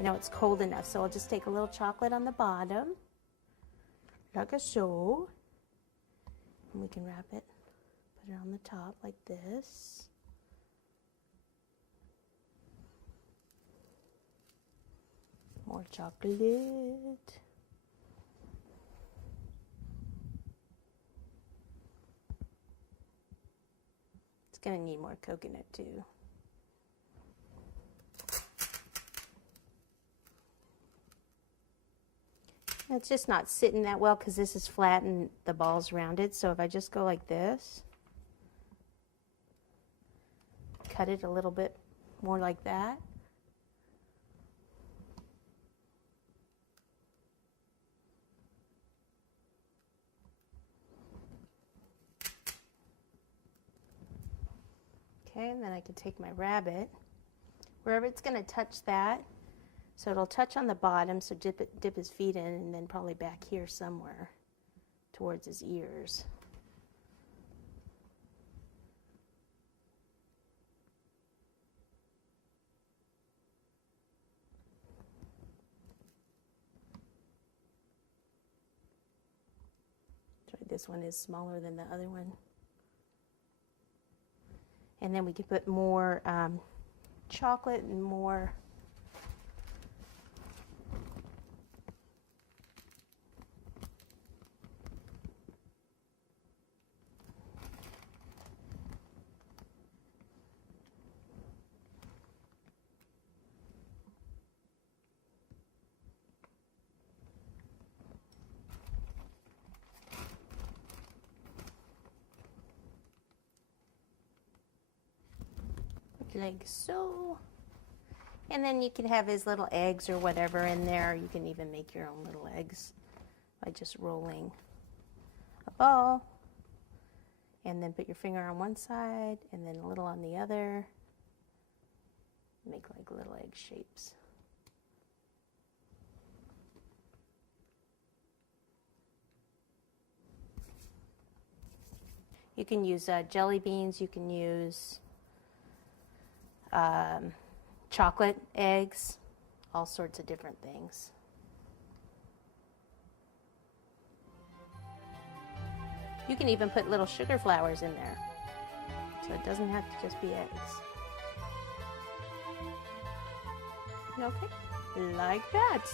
You know, it's cold enough, so I'll just take a little chocolate on the bottom, like so, and we can wrap it, put it on the top like this. More chocolate. It's going to need more coconut too. It's just not sitting that well because this is flat and the ball's rounded. So if I just go like this, cut it a little bit more like that. Okay, and then I can take my rabbit, wherever it's going to touch that. So it'll touch on the bottom, so dip his feet in, and then probably back here somewhere towards his ears. This one is smaller than the other one. And then we can put more chocolate and more like so. And then you can have his little eggs or whatever in there. You can even make your own little eggs by just rolling a ball. And then put your finger on one side and then a little on the other. Make like little egg shapes. You can use jelly beans. You can use chocolate eggs, all sorts of different things. You can even put little sugar flowers in there, so it doesn't have to just be eggs. Okay, like that.